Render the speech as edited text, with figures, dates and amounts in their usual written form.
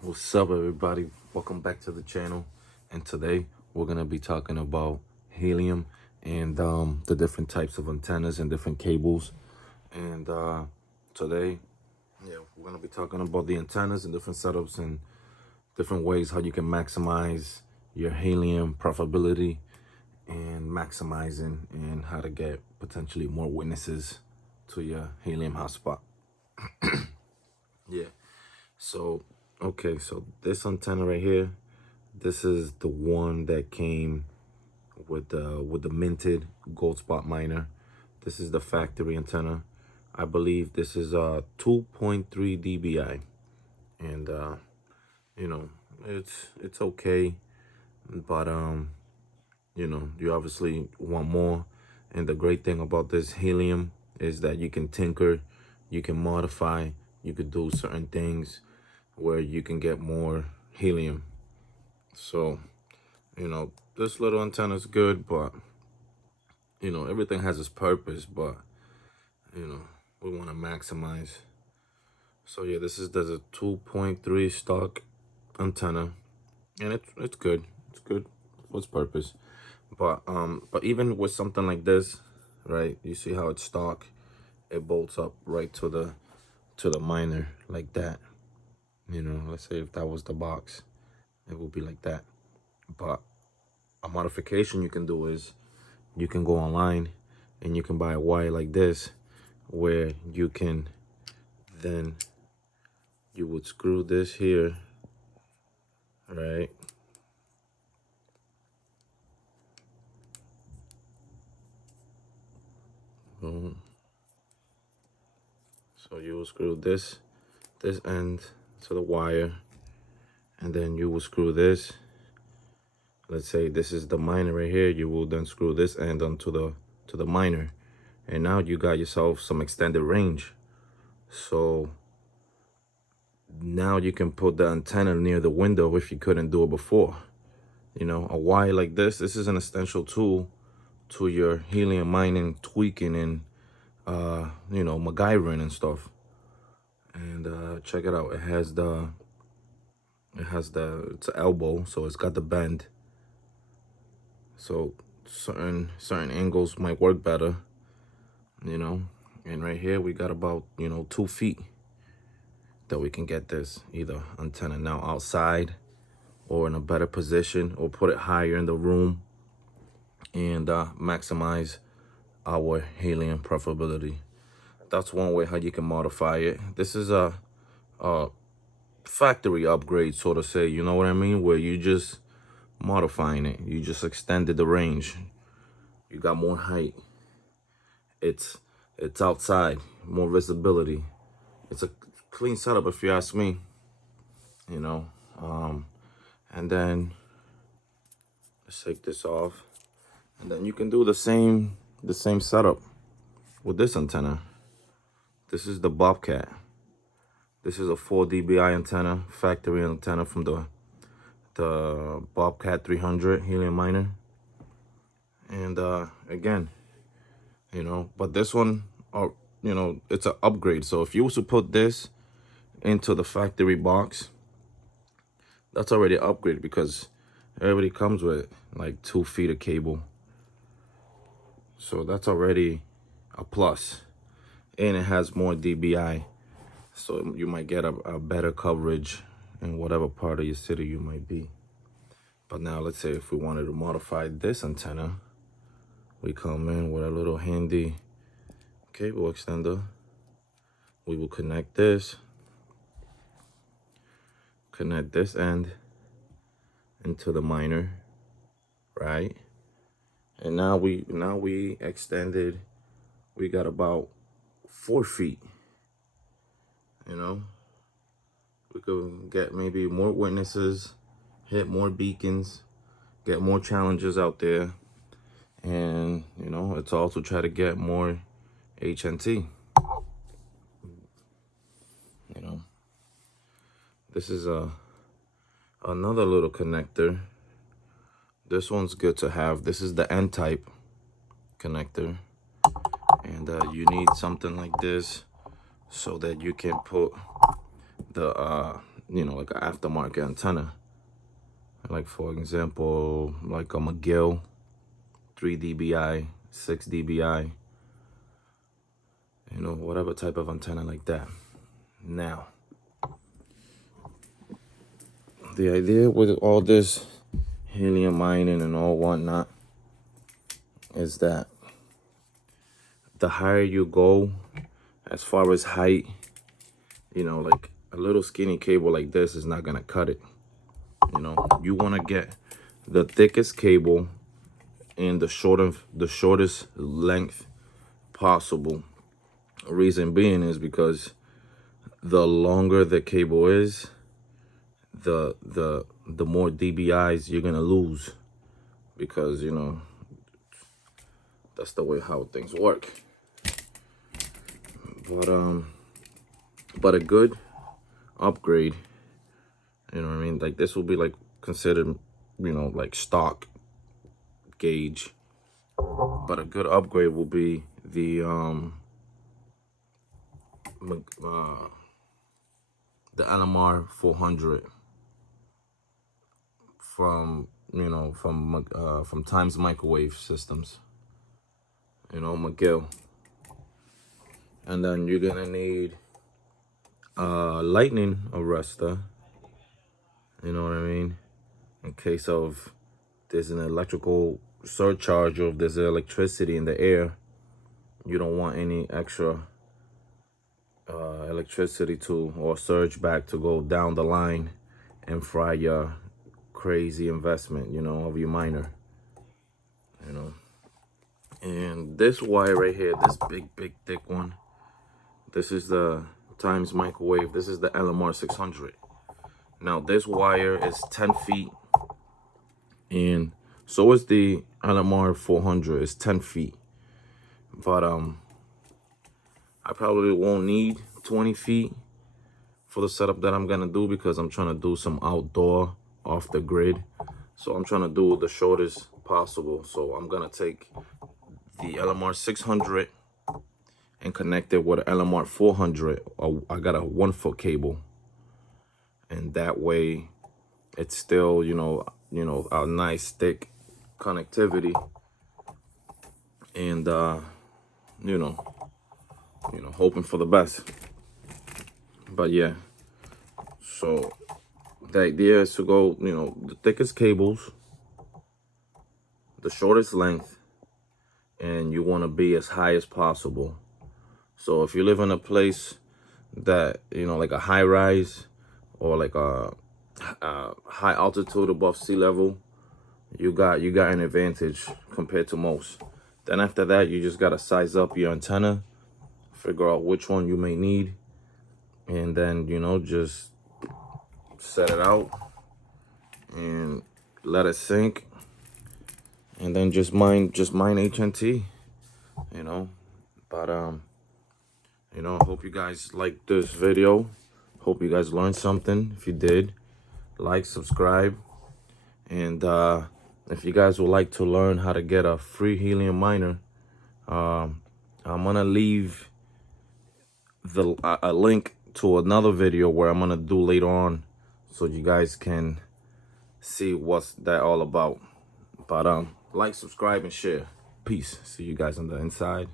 What's up, everybody? Welcome back to the channel. And today we're gonna be talking about helium and the different types of antennas and different cables. And today, we're gonna be talking about the antennas and different setups and different ways how you can maximize your helium profitability and maximizing and how to get potentially more witnesses to your helium hotspot. Yeah. So, okay, so this antenna right here, this is the one that came with the minted gold spot miner. This is the factory antenna. I believe this is 2.3 dBi, and you know, it's okay, but you obviously want more. And the great thing about this helium is that you can tinker, you can modify, you could do certain things where you can get more helium. So, this little antenna is good, but everything has its purpose, but you know, we want to maximize. So yeah, this is the 2.3 stock antenna, and it's good. It's good for its purpose. But even with something like this, right? You see how it's stock? It bolts up right to the miner like that. Let's say if that was the box, it would be like that. But a modification you can do is you can go online and you can buy a wire like this, where you can then you would screw this here, right? Boom. So you will screw this end to the wire, and then you will screw this. Let's say this is the miner right here. You will then screw this end onto the miner, and now you got yourself some extended range. So now you can put the antenna near the window if you couldn't do it before. A wire like this is an essential tool to your helium mining, tweaking, and MacGyvering and stuff. And check it out. It's an elbow, so it's got the bend. So certain angles might work better, And right here we got about 2 feet that we can get this either antenna now outside or in a better position, or put it higher in the room and maximize our helium profitability. That's one way how you can modify it. This is a factory upgrade, so to say, you know what I mean, where you just modifying it, you just extended the range, you got more height, it's outside, more visibility. It's a clean setup if you ask me. you know and then let's take this off, and then you can do the same setup with this antenna. This is the Bobcat. This is a 4 dBi antenna, factory antenna from the Bobcat 300 helium miner. And again, but this one, it's an upgrade. So if you was to put this into the factory box, that's already an upgrade, because everybody comes with like 2 feet of cable. So that's already a plus. And it has more dBi. So you might get a better coverage in whatever part of your city you might be. But now let's say if we wanted to modify this antenna, we come in with a little handy cable extender. We will connect this end into the miner, right? And now we extended, we got about 4 feet. We could get maybe more witnesses, hit more beacons, get more challenges out there. And it's also try to get more HNT. This is another little connector. This one's good to have. This is the N type connector, and you need something like this so that you can put you know, like an aftermarket antenna. Like for example, like a McGill, 3 dBi, 6 dBi, you know, whatever type of antenna like that. Now, the idea with all this helium mining and all whatnot is that the higher you go as far as height, you know, like a little skinny cable like this is not gonna cut it. You know, you want to get the thickest cable and the shortest length possible. Reason being is because the longer the cable is, the more dBis you're gonna lose, because you know that's the way how things work. But a good upgrade, you know what I mean, like this will be like considered, you know, like stock gauge, but a good upgrade will be the LMR 400 from, you know, from Times Microwave Systems, you know, McGill. And then you're gonna need a lightning arrestor, you know what I mean, in case of there's an electrical surcharge, or if there's electricity in the air, you don't want any extra electricity to, or surge back to go down the line and fry your crazy investment, you know, of your miner, you know. And this wire right here, this big thick one, this is the Times Microwave. This is the LMR 600. Now this wire is 10 feet, and so is the LMR 400. It's 10 feet, but I probably won't need 20 feet for the setup that I'm gonna do, because I'm trying to do some outdoor off the grid. So I'm trying to do the shortest possible. So I'm gonna take the LMR 600 and connect it with an LMR 400. I got a 1 foot cable, and that way it's still, you know, a nice thick connectivity, and you know, hoping for the best. But yeah, so the idea is to go, you know, the thickest cables, the shortest length, and you want to be as high as possible. So if you live in a place that, you know, like a high rise, or like a high altitude above sea level, you got an advantage compared to most. Then after that, you just got to size up your antenna, figure out which one you may need, and then, you know, just set it out and let it sink, and then just mine HNT, you know. But you know, I hope you guys liked this video. Hope you guys learned something. If you did, like, subscribe, and if you guys would like to learn how to get a free helium miner, I'm gonna leave a link to another video where I'm gonna do later on, so you guys can see what's that all about. But like, subscribe, and share. Peace. See you guys on the inside.